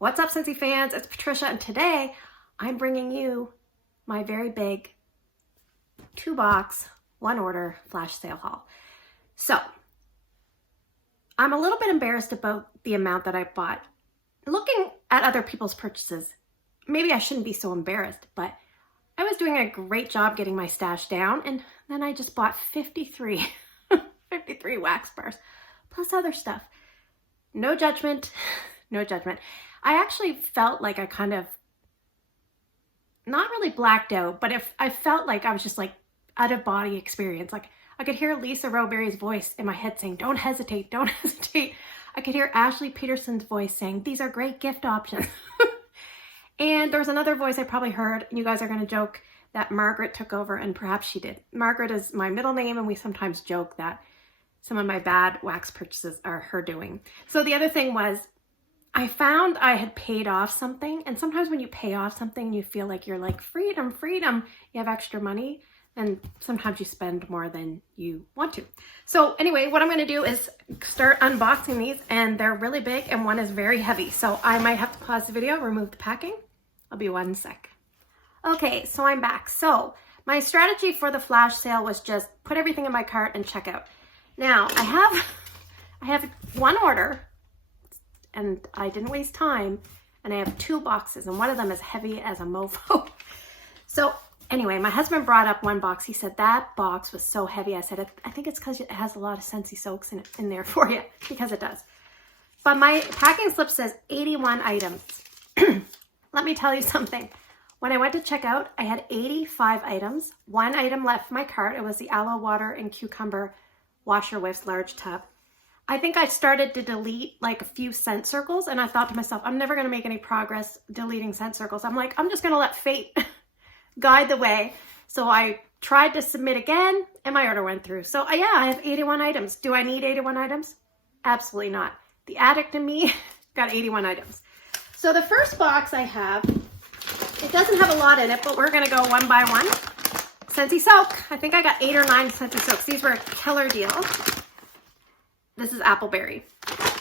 What's up, Scentsy fans? It's Patricia, and today I'm bringing you my very big 2-box, 1-order flash sale haul. So, I'm a little bit embarrassed about the amount that I bought. Looking at other people's purchases, maybe I shouldn't be so embarrassed, but I was doing a great job getting my stash down, and then I just bought 53 wax bars, plus other stuff. No judgment, no judgment. I actually felt like I kind of, not really blacked out, but if I felt like I was just like out of body experience. Like I could hear Lisa Roberry's voice in my head saying, don't hesitate, don't hesitate. I could hear Ashley Peterson's voice saying, these are great gift options. And there was another voice I probably heard, and you guys are going to joke that Margaret took over, and perhaps she did. Margaret is my middle name, and we sometimes joke that some of my bad wax purchases are her doing. So the other thing was, I found I had paid off something, and sometimes when you pay off something, you feel like you're like, freedom, freedom, you have extra money, and sometimes you spend more than you want to. So anyway, what I'm going to do is start unboxing these, and they're really big, and one is very heavy. So I might have to pause the video, remove the packing. I'll be 1 sec. Okay, so I'm back. So my strategy for the flash sale was just put everything in my cart and check out. Now I have one order, and I didn't waste time, and I have 2 boxes, and one of them is heavy as a mofo. So anyway, my husband brought up one box. He said that box was so heavy. I said, I think it's because it has a lot of Scentsy soaks in there for you, because it does. But my packing slip says 81 items. Let me tell you something. When I went to check out, I had 85 items. 1 item left in my cart. It was the aloe water and cucumber washer whiffs large tub. I think I started to delete like a few scent circles, and I thought to myself, I'm never going to make any progress deleting scent circles. I'm like, I'm just going to let fate guide the way. So I tried to submit again, and my order went through. So yeah, I have 81 items. Do I need 81 items? Absolutely not. The addict in me got 81 items. So the first box I have, it doesn't have a lot in it, but we're going to go one by one. Scentsy soak. I think I got 8 or 9 Scentsy soaks. These were a killer deal. This is Appleberry.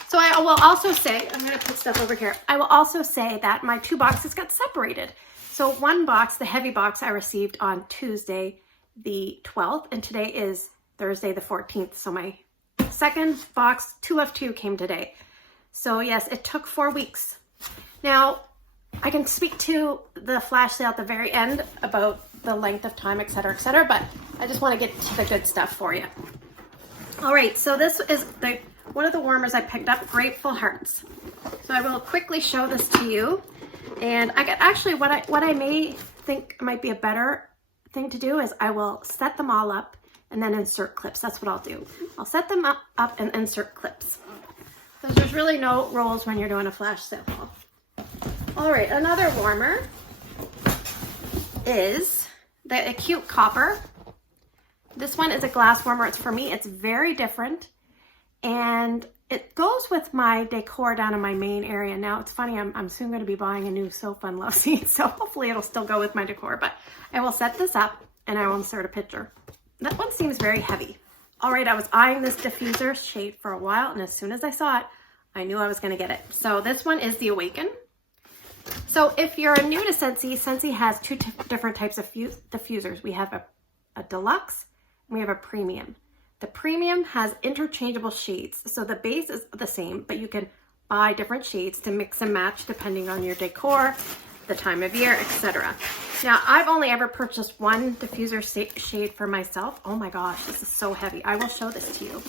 So I will also say, I'm going to put stuff over here. I will also say that my 2 boxes got separated. So one box, the heavy box, I received on Tuesday the 12th, and today is Thursday the 14th. So my second box, 2 of 2, came today. So yes, it took 4 weeks. Now, I can speak to the flash sale at the very end about the length of time, etc., but I just want to get to the good stuff for you. All right, so this is one of the warmers I picked up, Grateful Hearts. So I will quickly show this to you. And I got actually what I may think might be a better thing to do is I will set them all up and then insert clips. That's what I'll do. I'll set them up and insert clips. Because there's really no rules when you're doing a flash sale haul. All right, another warmer is the Acute Copper. This one is a glass warmer. It's for me. It's very different, and it goes with my decor down in my main area. Now it's funny, I'm soon going to be buying a new sofa and love seat, so hopefully it'll still go with my decor, but I will set this up and I will insert a picture. That one seems very heavy. All right, I was eyeing this diffuser shade for a while, and as soon as I saw it, I knew I was going to get it. So this one is the Awaken. So if you're new to Scentsy, Scentsy has 2 different types of diffusers. We have a deluxe, and we have a premium. The premium has interchangeable shades. So the base is the same, but you can buy different shades to mix and match depending on your decor, the time of year, etc. Now, I've only ever purchased 1 diffuser shade for myself. Oh my gosh, this is so heavy. I will show this to you.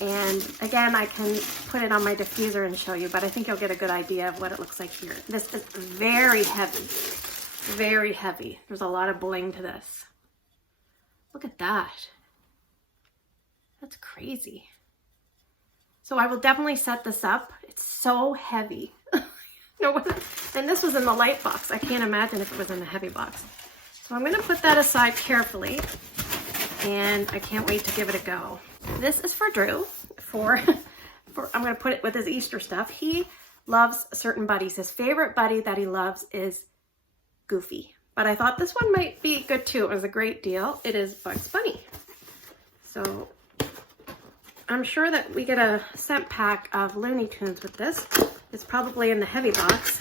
And again, I can put it on my diffuser and show you, but I think you'll get a good idea of what it looks like here. This is very heavy, very heavy. There's a lot of bling to this. Look at that. That's crazy. So I will definitely set this up. It's so heavy. No, and this was in the light box. I can't imagine if it was in the heavy box. So I'm going to put that aside carefully, and I can't wait to give it a go. This is for Drew. I'm going to put it with his Easter stuff. He loves certain buddies. His favorite buddy that he loves is Goofy. But I thought this one might be good too. It was a great deal. It is Bugs Bunny. So I'm sure that we get a scent pack of Looney Tunes with this. is probably in the heavy box.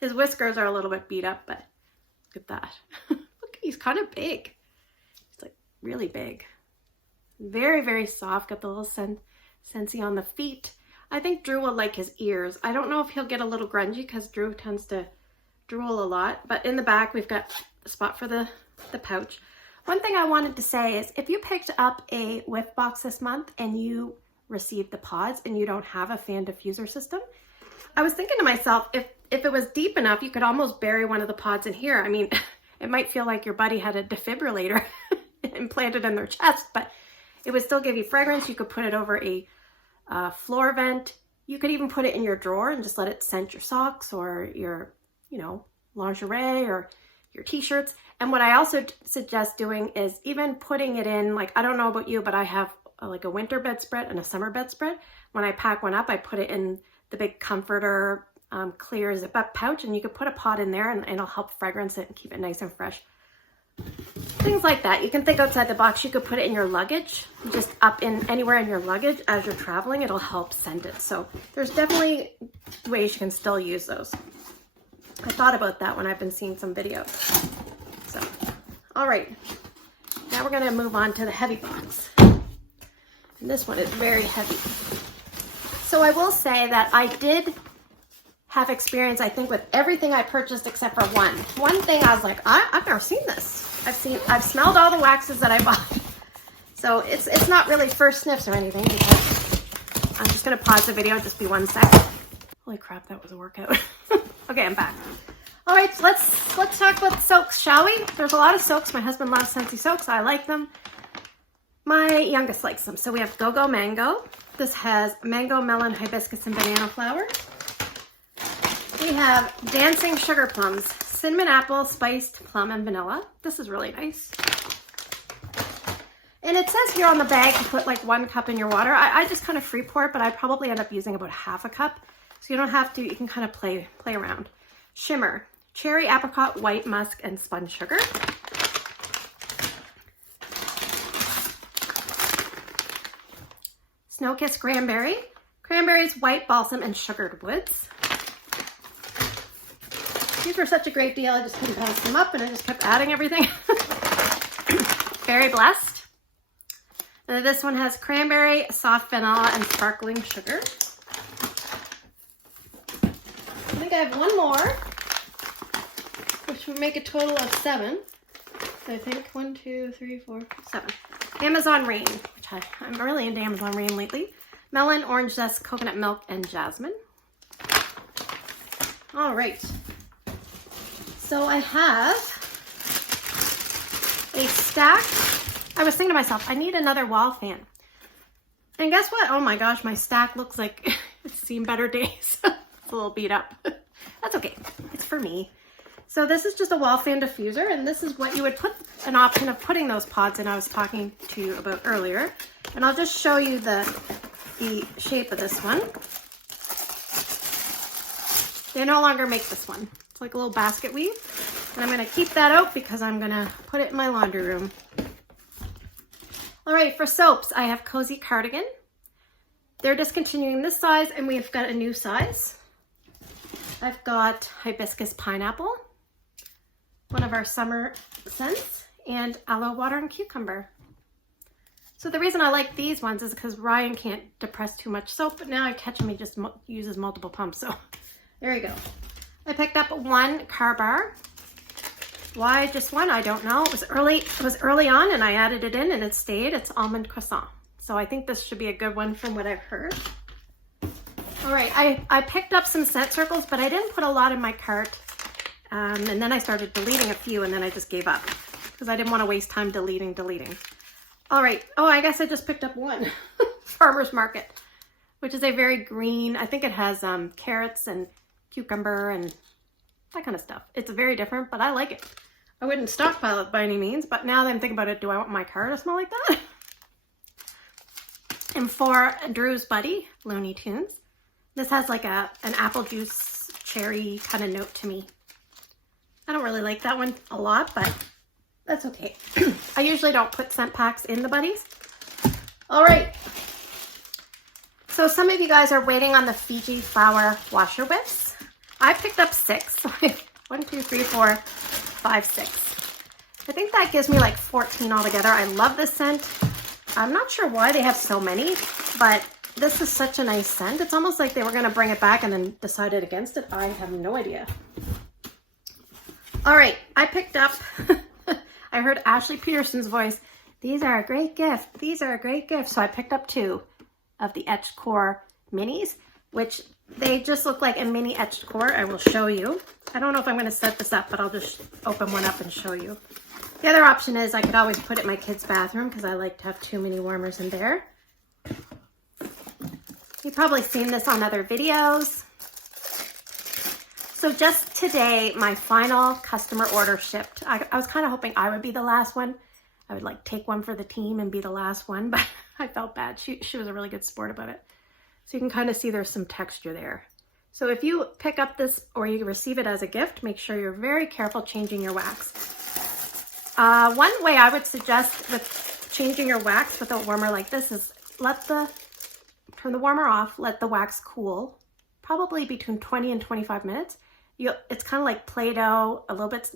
His whiskers are a little bit beat up, but look at that. Look, he's kind of big. He's like really big. Very, very soft. Got the little Scentsy on the feet. I think Drew will like his ears. I don't know if he'll get a little grungy because Drew tends to drool a lot. But in the back, we've got a spot for the pouch. One thing I wanted to say is if you picked up a whiff box this month and you received the pods and you don't have a fan diffuser system, I was thinking to myself, if it was deep enough, you could almost bury one of the pods in here. I mean, it might feel like your buddy had a defibrillator implanted in their chest, but it would still give you fragrance. You could put it over a floor vent. You could even put it in your drawer and just let it scent your socks or your, you know, lingerie or your t-shirts. And what I also suggest doing is even putting it in, like, I don't know about you, but I have like a winter bedspread and a summer bedspread. When I pack one up, I put it in the big comforter clear zip up pouch, and you could put a pod in there and it'll help fragrance it and keep it nice and fresh. Things like that. You can think outside the box. You could put it in your luggage, just up in anywhere in your luggage as you're traveling. It'll help scent it. So there's definitely ways you can still use those. I thought about that when I've been seeing some videos. So, all right. Now we're going to move on to the heavy box. And this one is very heavy. So I will say that I did have experience, I think, with everything I purchased except for one. One thing I was like, I've never seen this. I've smelled all the waxes that I bought. So it's not really first sniffs or anything, because I'm just gonna pause the video, just be 1 sec. Holy crap, that was a workout. Okay, I'm back. All right, so let's talk about the soaks, shall we? There's a lot of soaks. My husband loves Scentsy soaks. I like them. My youngest likes them. So we have Go-Go Mango. This has mango, melon, hibiscus, and banana flowers. We have Dancing Sugar Plums, cinnamon apple, spiced plum, and vanilla. This is really nice. And it says here on the bag to put like 1 cup in your water. I just kind of free pour it, but I probably end up using about ½ a cup. So you don't have to, you can kind of play around. Shimmer, cherry, apricot, white musk, and spun sugar. Snow Kiss Cranberry, cranberries, white balsam, and sugared woods. These were such a great deal, I just couldn't pass them up and I just kept adding everything. Very Blessed. And this one has cranberry, soft vanilla, and sparkling sugar. I think I have one more, which would make a total of 7. So I think 1, 2, 3, 4, 7. Amazon Rain, which I'm really into Amazon Rain lately. Melon, orange zest, coconut milk, and jasmine. All right. So I have a stack. I was thinking to myself, I need another wall fan. And guess what? Oh my gosh, my stack looks like it's seen better days. It's a little beat up. That's okay. It's for me. So this is just a wall fan diffuser, and this is what you would put, an option of putting those pods in I was talking to you about earlier. And I'll just show you the shape of this one. They no longer make this one. It's like a little basket weave. And I'm going to keep that out because I'm going to put it in my laundry room. All right, for soaps, I have Cozy Cardigan. They're discontinuing this size, and we've got a new size. I've got Hibiscus Pineapple, one of our summer scents, and Aloe Water and Cucumber. So the reason I like these ones is because Ryan can't depress too much soap, but now I catch him, he just uses multiple pumps. So there you go. I picked up 1 car bar. Why just 1? I don't know. It was early on, and I added it in, and it stayed. It's almond croissant. So I think this should be a good one from what I've heard. All right, I picked up some scent circles, but I didn't put a lot in my cart. And then I started deleting a few, and then I just gave up because I didn't want to waste time deleting. All right. Oh, I guess I just picked up 1. Farmer's Market, which is a very green. I think it has carrots and cucumber and that kind of stuff. It's very different, but I like it. I wouldn't stockpile it by any means, but now that I'm thinking about it, do I want my car to smell like that? And for Drew's Buddy, Looney Tunes, this has like an apple juice cherry kind of note to me. I don't really like that one a lot, but that's okay. I usually don't put scent packs in the Buddies. All right, So some of you guys are waiting on the Fiji flower washer whiffs. I picked up 6. 1, 2, 3, 4, 5, 6. I think that gives me like 14 altogether. I love this scent. I'm not sure why they have so many, but this is such a nice scent. It's almost like they were gonna bring it back and then decided against it. I have no idea. All right, I picked up, I heard Ashley Peterson's voice. These are a great gift. These are a great gift. So I picked up 2 of the Etched Core minis, which they just look like a mini Etched Core. I will show you. I don't know if I'm gonna set this up, but I'll just open one up and show you. The other option is I could always put it in my kids' bathroom because I like to have 2 mini warmers in there. You've probably seen this on other videos. So just today, my final customer order shipped. I was kind of hoping I would be the last one. I would like take one for the team and be the last one, but I felt bad. She was a really good sport about it. So you can kind of see there's some texture there. So if you pick up this or you receive it as a gift, make sure you're very careful changing your wax. One way I would suggest with changing your wax with a warmer like this is turn the warmer off, let the wax cool, probably between 20 and 25 minutes. It's kind of like Play-Doh, a little bit,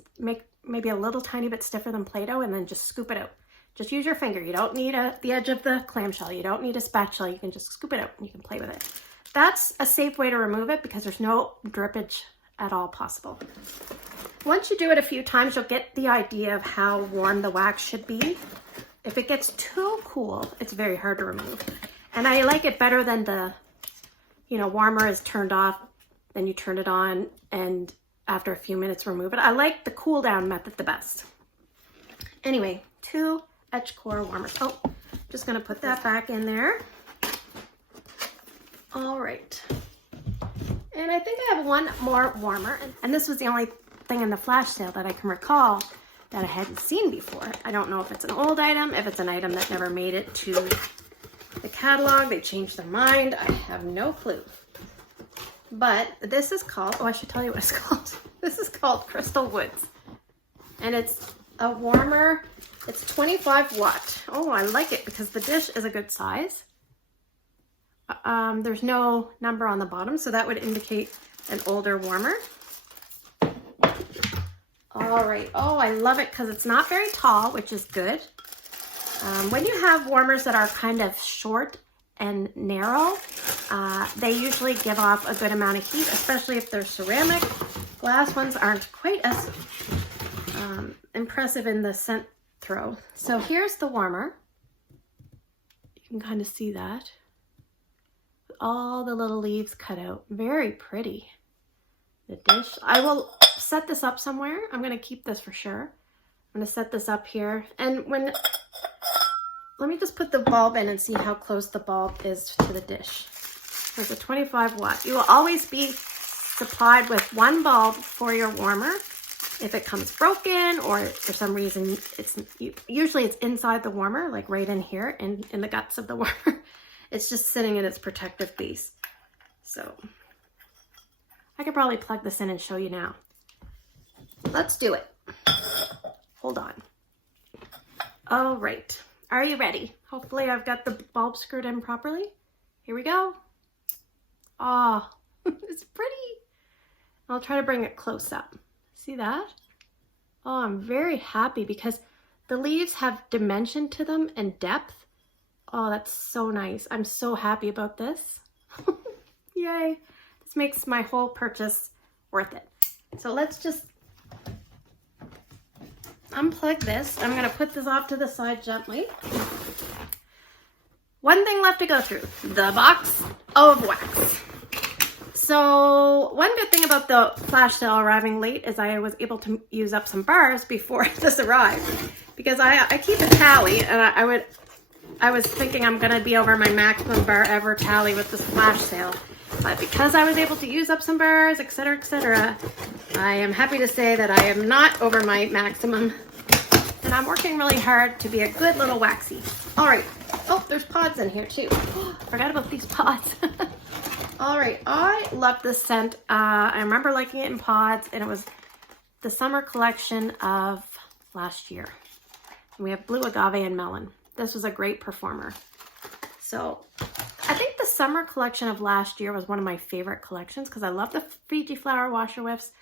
maybe a little tiny bit stiffer than Play-Doh, and then just scoop it out. Just use your finger. You don't need the edge of the clamshell. You don't need a spatula. You can just scoop it out and you can play with it. That's a safe way to remove it because there's no drippage at all possible. Once you do it a few times, you'll get the idea of how warm the wax should be. If it gets too cool, it's very hard to remove. And I like it better than the, warmer is turned off, then you turn it on, and after a few minutes remove it. I like the cool down method the best. Anyway, 2 Etched Core warmers. Oh, just gonna put that back in there. All right. And I think I have one more warmer, and this was the only thing in the flash sale that I can recall that I hadn't seen before. I don't know if it's an old item, if it's an item that never made it to the catalog, they changed their mind. I have no clue. But this is called, I should tell you what it's called. This is called Crystal Woods. And it's a warmer, it's 25 watt. Oh, I like it because the dish is a good size. There's no number on the bottom, so that would indicate an older warmer. All right, oh, I love it because it's not very tall, which is good. When you have warmers that are kind of short and narrow, they usually give off a good amount of heat, especially if they're ceramic. Glass ones aren't quite as impressive in the scent throw. So here's the warmer. You can kind of see that. All the little leaves cut out. Very pretty. The dish. I will set this up somewhere. I'm going to keep this for sure. I'm going to set this up here. And let me just put the bulb in and see how close the bulb is to the dish. There's a 25 watt. You will always be supplied with 1 bulb for your warmer. If it comes broken or for some reason, usually it's inside the warmer, like right in here in the guts of the warmer. It's just sitting in its protective base. So I could probably plug this in and show you now. Let's do it. Hold on. All right. Are you ready? Hopefully I've got the bulb screwed in properly. Here we go. Oh, it's pretty. I'll try to bring it close up. See that? Oh, I'm very happy because the leaves have dimension to them and depth. Oh, that's so nice. I'm so happy about this. Yay. This makes my whole purchase worth it. So let's just unplug this. I'm going to put this off to the side gently. One thing left to go through, the box of wax. So one good thing about the flash sale arriving late is I was able to use up some bars before this arrived, because I keep a tally, and I was thinking I'm going to be over my maximum bar ever tally with this flash sale. But because I was able to use up some bars, etc., I am happy to say that I am not over my maximum. And I'm working really hard to be a good little waxy. All right. Oh, there's pods in here too. Forgot about these pods. All right. I love this scent. I remember liking it in pods, and it was the summer collection of last year. And we have blue agave and melon. This was a great performer. So I think the summer collection of last year was one of my favorite collections because I love the Fiji flower washer whiffs.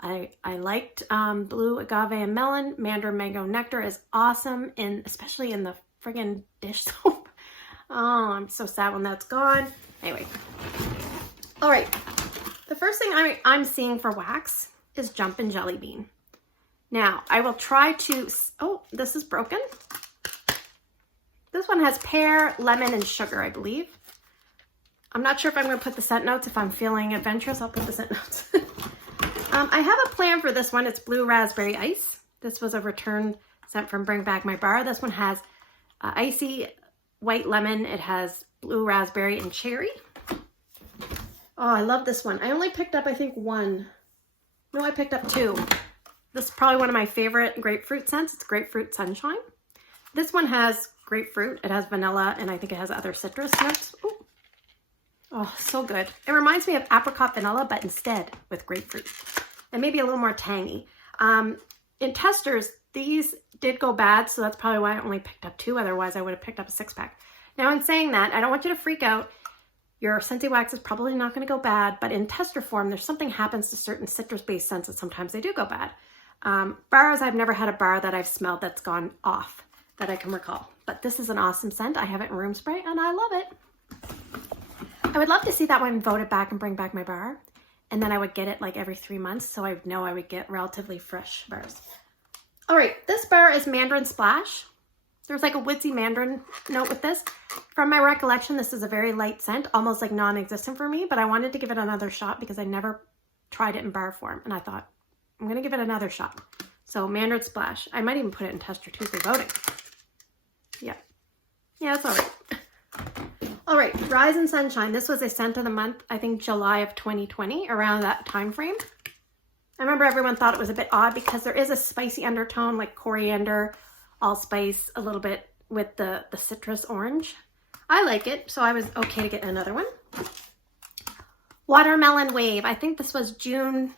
I liked blue agave and melon. Mandarin mango nectar is awesome, especially in the friggin' dish soap. Oh, I'm so sad when that's gone. Anyway, all right. The first thing I'm seeing for wax is Jumpin' Jelly Bean. Now, I will try to, oh, this is broken. This one has pear, lemon, and sugar, I believe. I'm not sure if I'm going to put the scent notes. If I'm feeling adventurous, I'll put the scent notes. I have a plan for this one. It's blue raspberry ice. This was a return scent from Bring Back My Bar. This one has icy white lemon. It has blue raspberry and cherry. Oh, I love this one. I only picked up, I think, one. No, I picked up two. This is probably one of my favorite grapefruit scents. It's Grapefruit Sunshine. This one has grapefruit. It has vanilla, and I think it has other citrus notes. Ooh. Oh, so good. It reminds me of apricot vanilla, but instead with grapefruit. And maybe a little more tangy. In testers, these did go bad, so that's probably why I only picked up two. Otherwise, I would have picked up a 6-pack. Now, in saying that, I don't want you to freak out. Your Scentsy wax is probably not going to go bad, but in tester form, there's something happens to certain citrus-based scents that sometimes they do go bad. Bars, I've never had a bar that I've smelled that's gone off that I can recall. But this is an awesome scent. I have it in room spray, and I love it. I would love to see that one voted back and Bring Back My Bar. And then I would get it like every 3 months, so I know I would get relatively fresh bars. All right, this bar is Mandarin Splash. There's like a woodsy mandarin note with this. From my recollection, this is a very light scent, almost like non-existent for me, but I wanted to give it another shot because I never tried it in bar form. And I thought, I'm going to give it another shot. So Mandarin Splash. I might even put it in Tester Tuesday voting. Yeah. Yeah, that's all right. All right, Rise and Sunshine. This was a scent of the month, I think July of 2020, around that time frame. I remember everyone thought it was a bit odd because there is a spicy undertone like coriander, allspice, a little bit with the citrus orange. I like it, so I was okay to get another one. Watermelon Wave. I think this was June,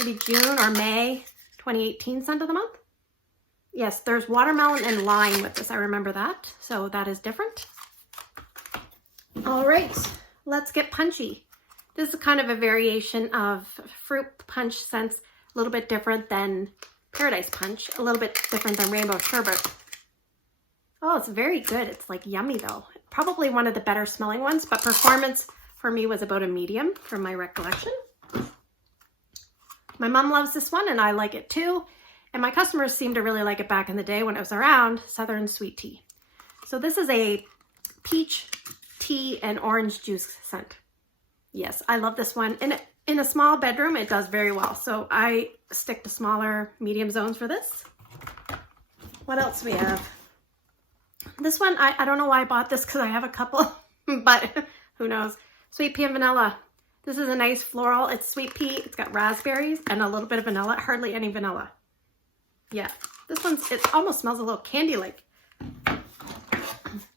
maybe June or May 2018 scent of the month. Yes, there's watermelon and lime with this. I remember that, so that is different. All right, let's get punchy. This is kind of a variation of fruit punch scents, a little bit different than Paradise Punch, a little bit different than Rainbow Sherbet. Oh, it's very good. It's like yummy though. Probably one of the better smelling ones, but performance for me was about a medium from my recollection. My mom loves this one and I like it too. And my customers seemed to really like it back in the day when it was around, Southern Sweet Tea. So this is a peach tea and orange juice scent. Yes, I love this one. In a small bedroom, it does very well. So I stick to smaller, medium zones for this. What else do we have? This one, I don't know why I bought this because I have a couple, but who knows. Sweet Pea and Vanilla. This is a nice floral. It's sweet pea. It's got raspberries and a little bit of vanilla. Hardly any vanilla. Yeah, this one's, it almost smells a little candy-like.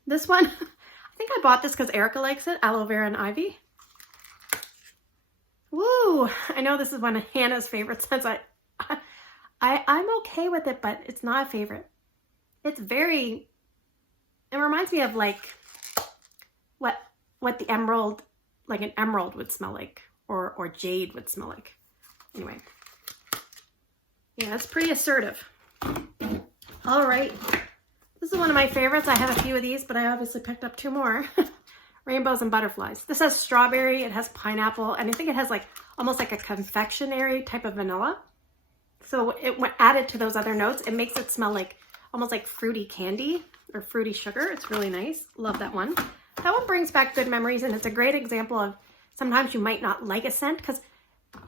This one, I think I bought this because Erica likes it. Aloe Vera and Ivy. Woo! I know this is one of Hannah's favorite scents. I'm okay with it, but it's not a favorite. It's very, it reminds me of like what the emerald, like an emerald would smell like, or jade would smell like. Anyway. Yeah, it's pretty assertive. All right. This is one of my favorites. I have a few of these, but I obviously picked up two more. Rainbows and Butterflies. This has strawberry, it has pineapple, and I think it has like almost like a confectionery type of vanilla. So it added to those other notes, it makes it smell like almost like fruity candy or fruity sugar. It's really nice. Love that one. That one brings back good memories, and it's a great example of sometimes you might not like a scent because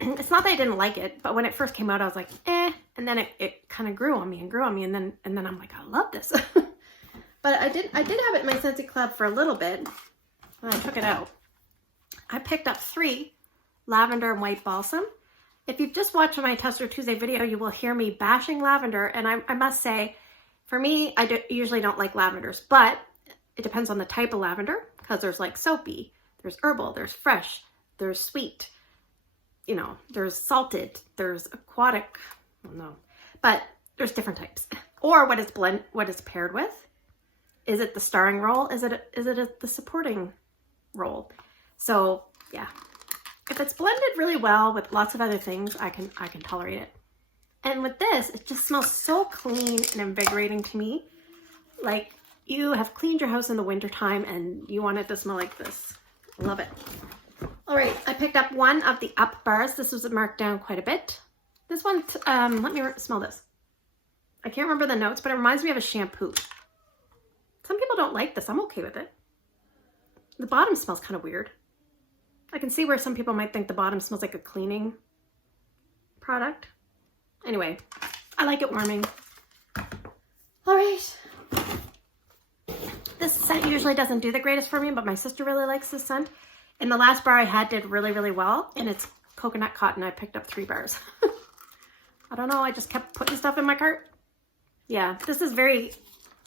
it's not that I didn't like it, but when it first came out, I was like, eh, and then it kind of grew on me, and then I'm like, I love this. But I did have it in my Scentsy Club for a little bit. And I took it out. I picked up 3 lavender and white balsam. If you've just watched my Tester Tuesday video, you will hear me bashing lavender. And I must say, for me, usually don't like lavenders, but it depends on the type of lavender because there's like soapy, there's herbal, there's fresh, there's sweet, you know, there's salted, there's aquatic, I don't know, but there's different types. Or what it's paired with. Is it the starring role? Is it the supporting roll. So yeah, if it's blended really well with lots of other things, I can tolerate it. And with this, it just smells so clean and invigorating to me. Like you have cleaned your house in the wintertime and you want it to smell like this. Love it. All right, I picked up one of the Up bars. This was marked down quite a bit. This one, let me smell this. I can't remember the notes, but it reminds me of a shampoo. Some people don't like this. I'm okay with it. The bottom smells kind of weird. I can see where some people might think the bottom smells like a cleaning product. Anyway, I like it warming. All right. This scent usually doesn't do the greatest for me, but my sister really likes this scent. And the last bar I had did really, really well. And it's coconut cotton. I picked up 3 bars. I don't know. I just kept putting stuff in my cart. Yeah, this is very,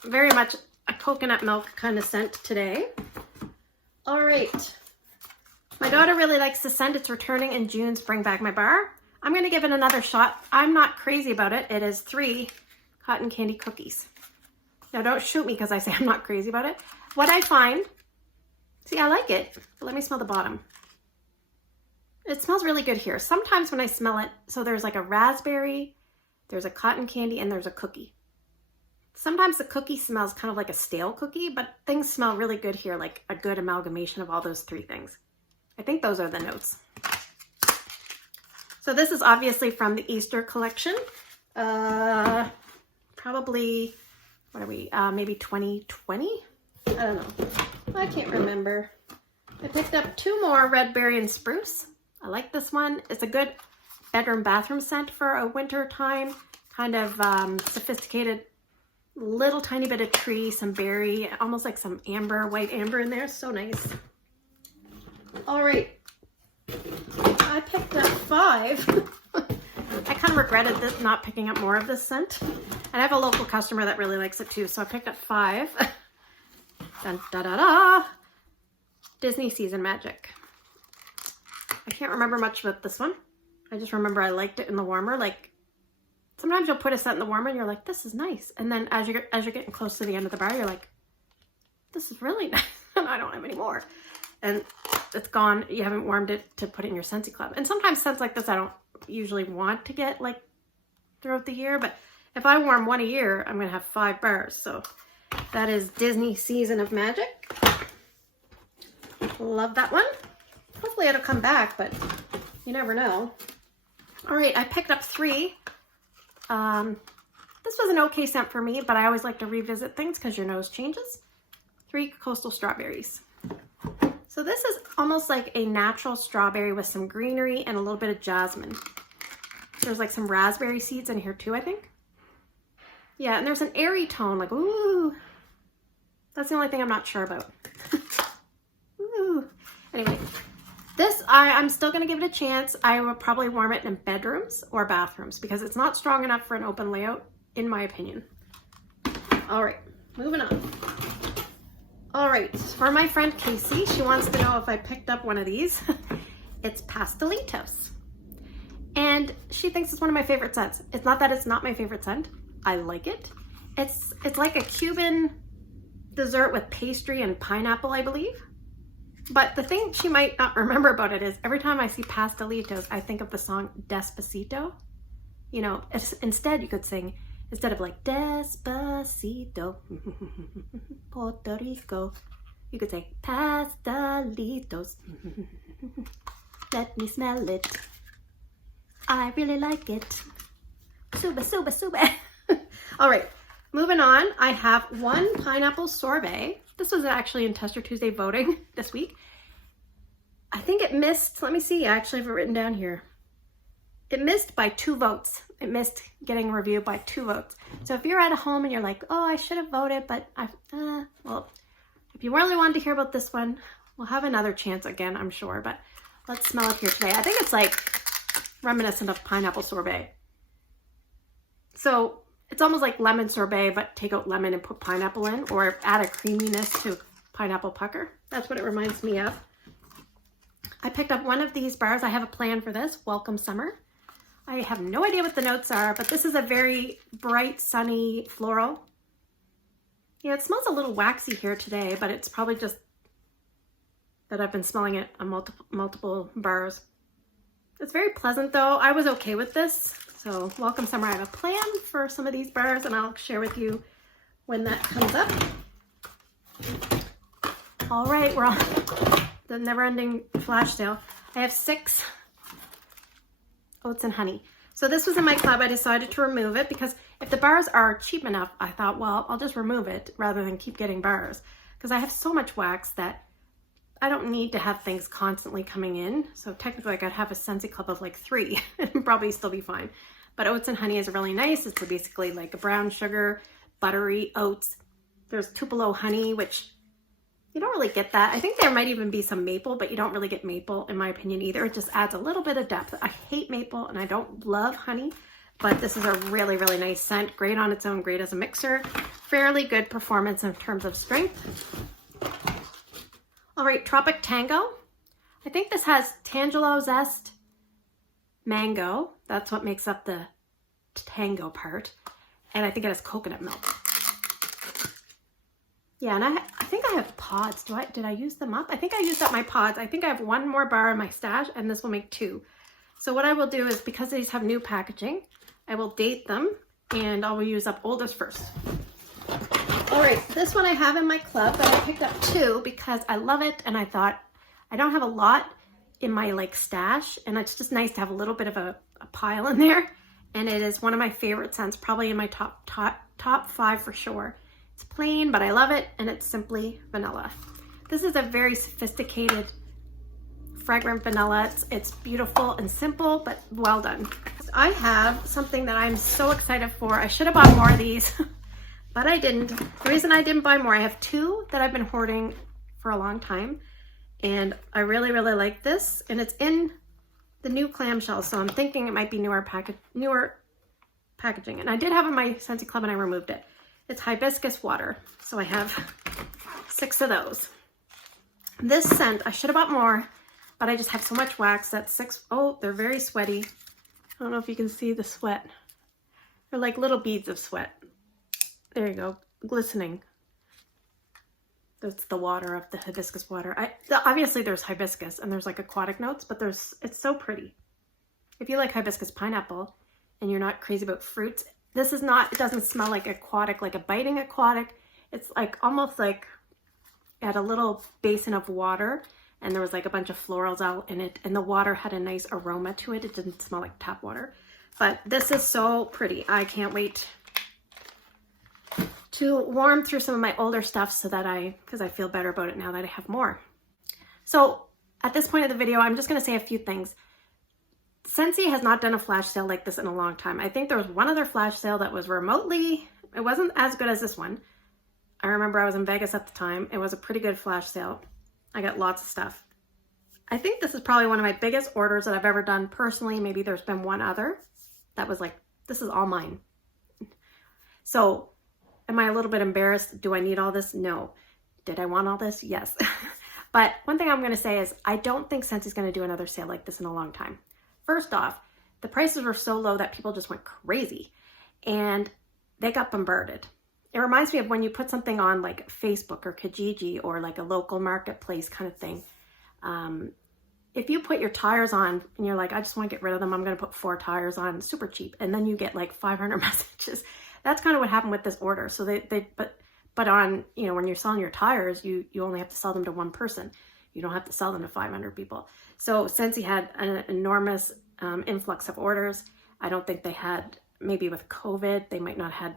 very much a coconut milk kind of scent today. All right. My daughter really likes the scent. It's returning in June's Bring Back My Bar. I'm going to give it another shot. I'm not crazy about it. It is 3 cotton candy cookies. Now, don't shoot me because I say I'm not crazy about it. What I find, see, I like it, but let me smell the bottom. It smells really good here. Sometimes when I smell it, so there's like a raspberry, there's a cotton candy, and there's a cookie. Sometimes the cookie smells kind of like a stale cookie, but things smell really good here, like a good amalgamation of all those 3 things. I think those are the notes. So this is obviously from the Easter collection. Probably, what are we, maybe 2020? I don't know. I can't remember. I picked up 2 more Red Berry and Spruce. I like this one. It's a good bedroom bathroom scent for a winter time. Kind of sophisticated, little tiny bit of tree, some berry, almost like some amber, white amber in there. So nice. All right. I picked up 5. I kind of regretted this, not picking up more of this scent. And I have a local customer that really likes it too, so I picked up 5. Dun, da, da, da. Disney Season Magic. I can't remember much about this one. I just remember I liked it in the warmer. Like, sometimes you'll put a scent in the warmer and you're like, this is nice. And then as you're getting close to the end of the bar, you're like, this is really nice. And I don't have any more. And it's gone. You haven't warmed it to put it in your Scentsy Club. And sometimes scents like this I don't usually want to get like throughout the year, but if I warm 1 a year, I'm gonna have 5 bars. So that is Disney Season of Magic. Love that one. Hopefully it'll come back, but you never know. All right, I picked up 3. This was an okay scent for me, but I always like to revisit things because your nose changes. 3 Coastal Strawberries. So this is almost like a natural strawberry with some greenery and a little bit of jasmine. There's like some raspberry seeds in here too, I think. Yeah, and there's an airy tone, like, ooh. That's the only thing I'm not sure about. Ooh. Anyway, this, I'm still gonna give it a chance. I will probably warm it in bedrooms or bathrooms because it's not strong enough for an open layout, in my opinion. All right, moving on. All right, for my friend Casey, she wants to know if I picked up one of these. It's Pastelitos. And she thinks it's one of my favorite scents. It's not that it's not my favorite scent. I like it. It's like a Cuban dessert with pastry and pineapple, I believe. But the thing she might not remember about it is every time I see Pastelitos, I think of the song Despacito. You know, instead you could sing, instead of like Despacito, Puerto Rico, you could say Pastelitos. Let me smell it. I really like it. Sube, sube, sube. All right, moving on. I have 1 pineapple sorbet. This was actually in Tester Tuesday voting this week. I think it missed, let me see, I actually have it written down here. It missed by 2 votes. It missed getting a review by 2 votes. So if you're at home and you're like, oh, I should have voted, but well, if you really wanted to hear about this one, we'll have another chance again, I'm sure. But let's smell it here today. I think it's like reminiscent of pineapple sorbet. So it's almost like lemon sorbet, but take out lemon and put pineapple in, or add a creaminess to pineapple pucker. That's what it reminds me of. I picked up 1 of these bars. I have a plan for this. Welcome Summer. I have no idea what the notes are, but this is a very bright, sunny floral. Yeah, it smells a little waxy here today, but it's probably just that I've been smelling it on multiple bars. It's very pleasant though. I was okay with this. So welcome summer. I have a plan for some of these bars and I'll share with you when that comes up. All right, we're on the never-ending flash sale. I have 6 oats and honey. So this was in my club. I decided to remove it because if the bars are cheap enough, I thought, well, I'll just remove it rather than keep getting bars because I have so much wax that I don't need to have things constantly coming in. So technically I could have a Scentsy club of like 3 and probably still be fine. But oats and honey is really nice. It's basically like a brown sugar, buttery oats. There's Tupelo honey, which you don't really get that. I think there might even be some maple, but you don't really get maple in my opinion either. It just adds a little bit of depth. I hate maple and I don't love honey, but this is a really, really nice scent. Great on its own, great as a mixer. Fairly good performance in terms of strength. All right, Tropic Tango. I think this has Tangelo zest, mango. That's what makes up the tango part. And I think it has coconut milk. Yeah, and I think I have pods. Did I use them up? I think I used up my pods. I think I have 1 more bar in my stash and this will make 2. So what I will do is, because these have new packaging, I will date them and I will use up oldest first. All right, this one I have in my club, but I picked up 2 because I love it and I thought I don't have a lot in my like stash and it's just nice to have a little bit of a pile in there. And it is one of my favorite scents, probably in my top 5 for sure. It's plain, but I love it and it's simply vanilla. This is a very sophisticated fragrant vanilla. It's beautiful and simple, but well done. I have something that I'm so excited for. I should have bought more of these. But I didn't. The reason I didn't buy more, I have 2 that I've been hoarding for a long time. And I really, really like this. And it's in the new clamshell. So I'm thinking it might be newer packaging. And I did have it in my Scentsy club and I removed it. It's hibiscus water. So I have 6 of those. This scent, I should have bought more, but I just have so much wax that 6, oh, they're very sweaty. I don't know if you can see the sweat. They're like little beads of sweat. There you go, glistening. That's the water of the hibiscus water. Obviously there's hibiscus and there's like aquatic notes, but it's so pretty. If you like hibiscus pineapple and you're not crazy about fruits, this is not, it doesn't smell like aquatic, like a biting aquatic. It's like almost like it had a little basin of water and there was like a bunch of florals out in it and the water had a nice aroma to it. It didn't smell like tap water, but this is so pretty. I can't wait to warm through some of my older stuff so that because I feel better about it now that I have more. So at this point of the video, I'm just gonna say a few things. Scentsy has not done a flash sale like this in a long time. I think there was one other flash sale that was remotely, it wasn't as good as this one. I remember I was in Vegas at the time. It was a pretty good flash sale. I got lots of stuff. I think this is probably one of my biggest orders that I've ever done personally. Maybe there's been one other that was like, this is all mine. So am I a little bit embarrassed? Do I need all this? No. Did I want all this? Yes. But one thing I'm going to say is I don't think Scentsy's going to do another sale like this in a long time. First off, the prices were so low that people just went crazy and they got bombarded. It reminds me of when you put something on like Facebook or Kijiji or like a local marketplace kind of thing. If you put your tires on and you're like, I just want to get rid of them, I'm going to put 4 tires on, super cheap. And then you get like 500 messages. That's kind of what happened with this order. So but on, you know, when you're selling your tires, you only have to sell them to one person. You don't have to sell them to 500 people. So Scentsy had an enormous influx of orders. I don't think they had, maybe with COVID, they might not have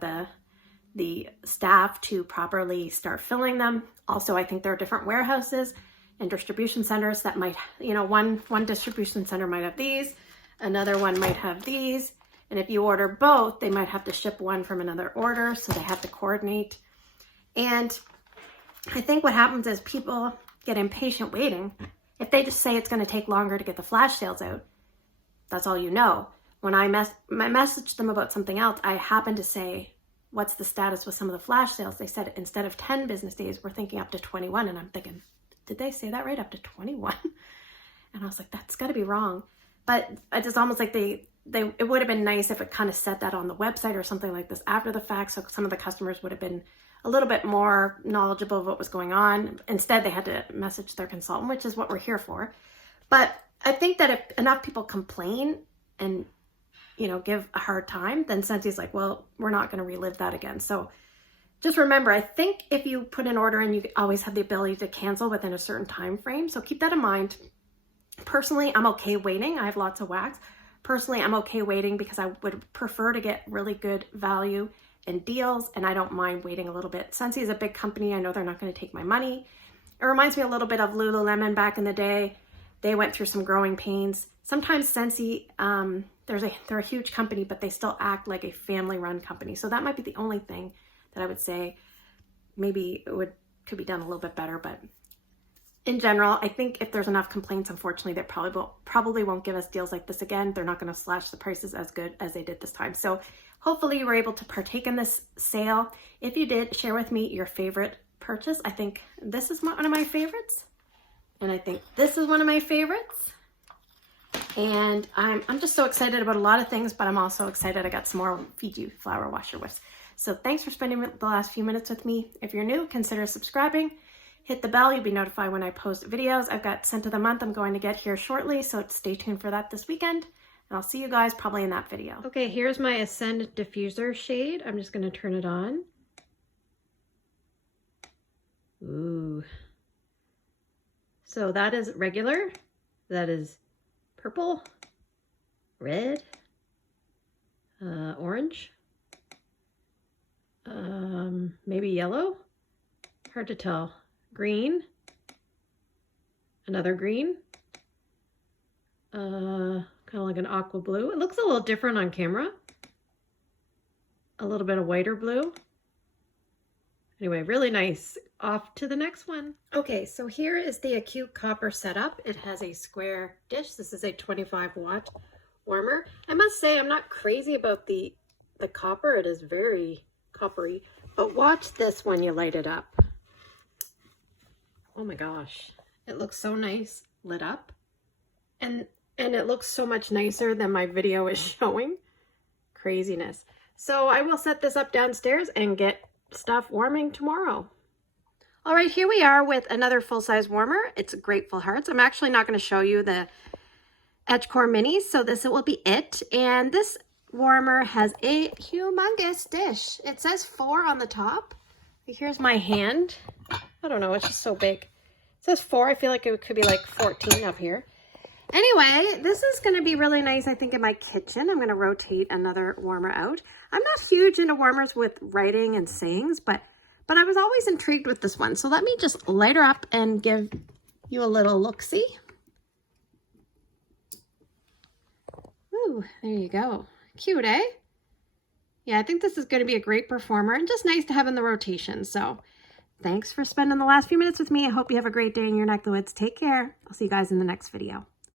the staff to properly start filling them. Also, I think there are different warehouses and distribution centers that might, you know, one distribution center might have these, another one might have these. And if you order both, they might have to ship one from another order, so they have to coordinate. And I think what happens is people get impatient waiting. If they just say it's going to take longer to get the flash sales out, that's all you know. When I messaged them about something else, I happened to say, what's the status with some of the flash sales? They said instead of 10 business days, we're thinking up to 21. And I'm thinking, did they say that right? Up to 21? And I was like, that's got to be wrong. But it's almost like it would have been nice if it kind of said that on the website or something like this after the fact, so some of the customers would have been a little bit more knowledgeable of what was going on. Instead, they had to message their consultant, which is what we're here for. But I think that if enough people complain and, you know, give a hard time, then Scentsy's like, well, we're not going to relive that again. So just remember, I think if you put an order in, you always have the ability to cancel within a certain time frame. So keep that in mind. Personally, I'm okay waiting. I have lots of wax. Personally, I'm okay waiting because I would prefer to get really good value and deals, and I don't mind waiting a little bit. Scentsy is a big company. I know they're not going to take my money. It reminds me a little bit of Lululemon back in the day. They went through some growing pains. Sometimes Scentsy, they're a huge company, but they still act like a family-run company. So that might be the only thing that I would say maybe could be done a little bit better. But in general, I think if there's enough complaints, unfortunately, they probably won't give us deals like this again. They're not going to slash the prices as good as they did this time. So hopefully you were able to partake in this sale. If you did, share with me your favorite purchase. I think this is one of my favorites. And I think this is one of my favorites. And I'm just so excited about a lot of things, but I'm also excited I got some more Fiji flower washer whiffs. So thanks for spending the last few minutes with me. If you're new, consider subscribing. Hit the bell, you'll be notified when I post videos. I've got Scent of the Month I'm going to get here shortly, so stay tuned for that this weekend. And I'll see you guys probably in that video. Okay, here's my Ascend diffuser shade. I'm just gonna turn it on. Ooh. So that is regular. That is purple, red, orange, maybe yellow, hard to tell, green, another green, kind of like an aqua blue. It looks a little different on camera, a little bit of whiter blue. Anyway, really nice. Off to the next one. Okay, so here is the Acute Copper setup. It has a square dish. This is a 25-watt warmer. I must say I'm not crazy about the copper. It is very coppery. But watch this when you light it up. Oh my gosh. It looks so nice lit up. And it looks so much nicer than my video is showing. Craziness. So I will set this up downstairs and get stuff warming tomorrow. All right, here we are with another full-size warmer. It's Grateful Hearts. I'm actually not going to show you the Etched minis, so this will be it. And this warmer has a humongous dish. It says 4 on the top. Here's my hand. I don't know, it's just so big. It says 4. I feel like it could be like 14 up here. Anyway, this is going to be really nice, I think, in my kitchen. I'm going to rotate another warmer out. I'm not huge into warmers with writing and sayings, but I was always intrigued with this one. So let me just light her up and give you a little look-see. Ooh, there you go. Cute, eh? Yeah, I think this is going to be a great performer and just nice to have in the rotation. So thanks for spending the last few minutes with me. I hope you have a great day in your neck of the woods. Take care. I'll see you guys in the next video.